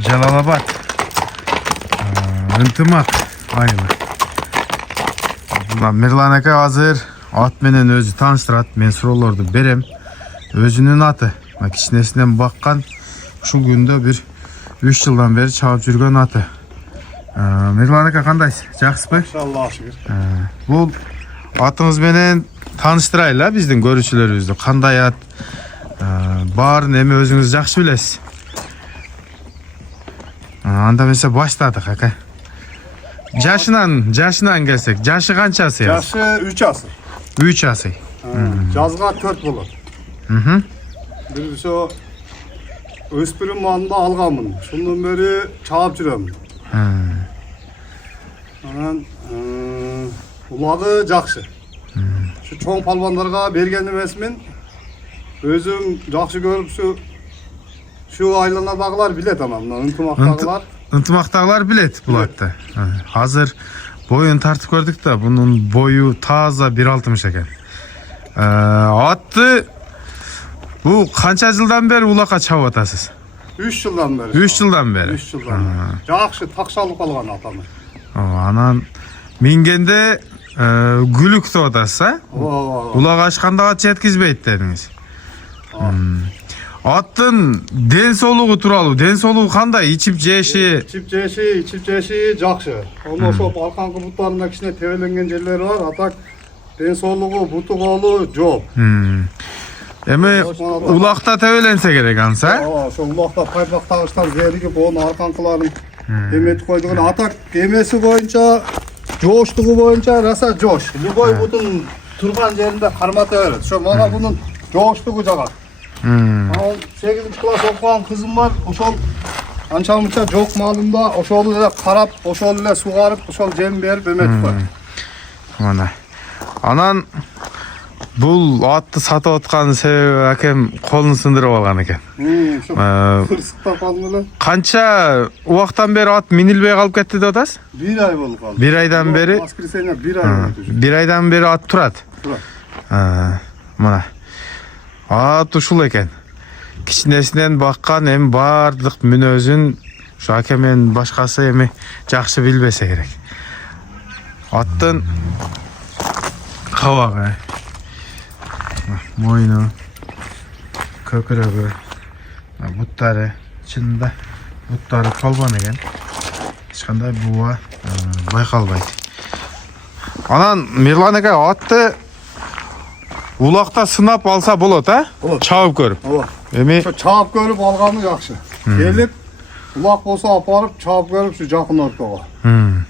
Jalalabad. Ынтымақ айылы. Мирлан aka азыр ат менен өзү тааныштырат. Мен суроолорду берем. Өзүнүн аты. Кичинесинен баккан. Ушул күндө бир 3 жылдан бери чабып жүргөн аты. Мирлан aka кандайсыз? Жакшысызбы? Аллага шүгүр. Бул атыңыз менен тааныштырайлы биздин көрүүчүлөрүбүздү. Кандай ат? Баарын эми өзүңүз жакшы билесиз. Анда эмесе баштадык, ака. Жашынан келсек, жашы канчасы? Жашы 3 асыр. 3 асыр. Жазга 4 болот. Биринчи өспүрүм маалында алганмын. Шундан бери чаап жүрөм. Анан улагы жакшы. Şu çoğun palvanlarga bergen emesmin. Özüm жақсы görüp şu aylanadagılar bilet ama ынтымақтагылар. Ынтымақтагылар билет бул атты. Азыр боюн тартып көрдүк да, бунун бою таза 1.60 экен. Атты бул канча жылдан бери улакка чабып атасыз? 3 жылдан бeri. 3 жылдан бери. 3 жылдан бeri. Жақшы такшалып калган атамы. Анан мингенде гүлүктүп атасыз, а? Улак ачканда ат жеткизбейт дедиңиз. Аттын ден соолугу тууралуу, ден соолугу кандай? Ичип жеши жакшы. Оны ошол арканкы буттарында кичине тебеленген жерлери бар. Атак ден соолугу, буту колу жок. Эми улакта тебеленсе керек анса? Ошол улакта пайпактагычтан зеригип, онун арканкыларын эметип койдугун. Атак эмеси боюнча, жооштугу боюнча раса жоош. Любой бутун турган жеринде кармата берет. Ошо мага бунун жооштугу жагат. Ал 8-класс окуган кызым бар. Ошол анча-мынча жок маалымда ошол эле карап, ошол эле сугарып, ошол жем берип эметип коет. Мына. Анан бул атты сатып аткан себеби акем колун сындырып алган экен. Кырсыктап калдым эле. Канча убактан бери ат минилбей калып кетти деп атасыз? 1 ай болуп калды. 1 айдан бери. Воскресенье 1 ай болду. 1 айдан бери ат турат. Мына. Ат ушул экен. Кичинесинен баккан эми баардык мүнөзүн ушу аке менен башкасы эми жакшы билбесе керек. Аттын кабагы, мойну, көкүрөгү, буттары, чынында буттары колбан экен. Эч кандай буа байкалбайт. Анан Мирлан ака атты улакта сынап алса болот, а? Чабып көрүп. Эми чаап көрүп алганы жакшы. Келип улак болсо апарып чаап көрүп ушу жакын ортого.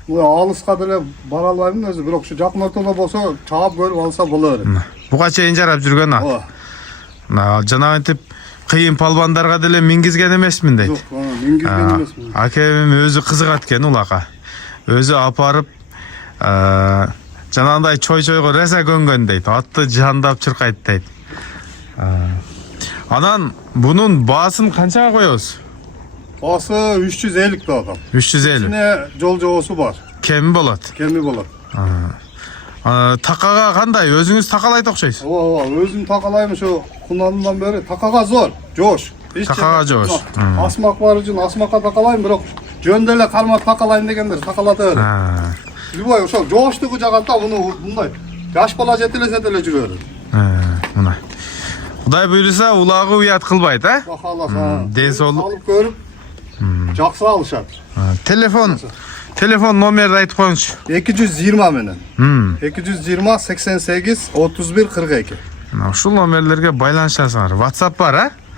Алыска деле бара албаймын өзү, бирок ушу жакын ортодо болсо чаап көрүп алса боло берет. Буга чейин жарап жүргөн ат. Жана антип кыйын палбандарга деле мингизген эмесмин дейт. Жок, мингизген эмесмин. Акем өзү кызыгат экен улакка. Өзү апарып жанагындай чой-чойго раса көнгөн дейт. Атты жандап чыркайт дейт. Анан бунун баасын канчага коебуз? Баасы 350 да адам. 350. Ичине жол жобосу бар. Кеми болот? Кеми болот. Такага кандай? Өзүңүз такалайт окшойсуз? Ооба, өзүм такалайм ушу кунанымдан бери. Такага зор, жоош. Такага жоош. Асмак бар үчүн асмакка такалайм, бирок жөндө эле кармап такалайм дегендер такалата берет. Любой ошол жооштугу жагат да, муну мындай жаш бала жетелесе деле жүрөр. Мына. Кудай буйруса улагы уят кылбайт, а? Бакаласа. Ден соолук алып көрүп жакшы алышат. Телефон номерди айтып коюңузчу. 220 менен. 220 88 31 42. Ушул номерлерге байланышасыңар. WhatsApp бар,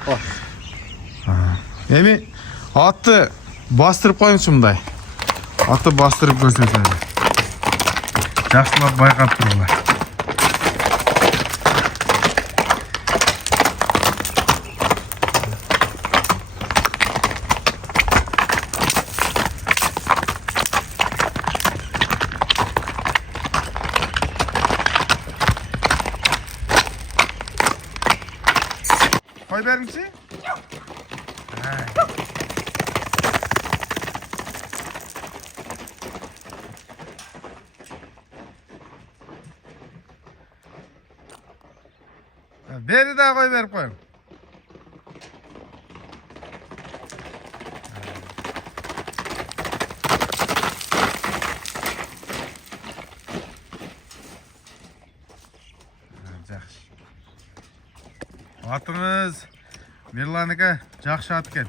а? Эми атты бастырып коюңчу мындай. Атты бастырып көрсөтөлү. Жакшылап байкап туруңар. Koy bermişsin? Beri daha koy verip koyun. Атыңыз Мирланыка жақшы ат екен.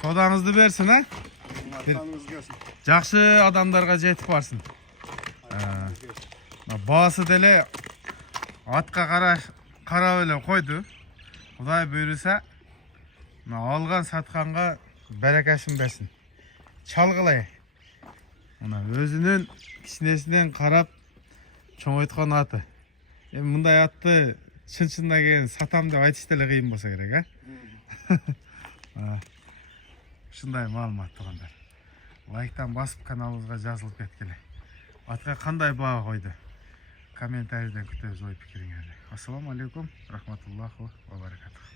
Содаңызды берсін, а? Атаңыз келсін. Жақшы адамдарға жетіп барсын. Басы деле атқа қарап эле қойды. Құдай бұйырса, алған сатқанға бәрекесін берсін. Чалғылай. Өзінің кішінесінен қарап чоңойтқан аты. Мұндай атты шын-шынына келген сатам деп айтыштеле қиын болса керек, а? Шындай маалымат туғандар. Лайктан басып каналымызға жазылып кеткеле. Атқа қандай баға қойды? Комментарийден күтеміз ой пікіріңізді. Ассаламу алейкум, рахматуллаху ва баракатух.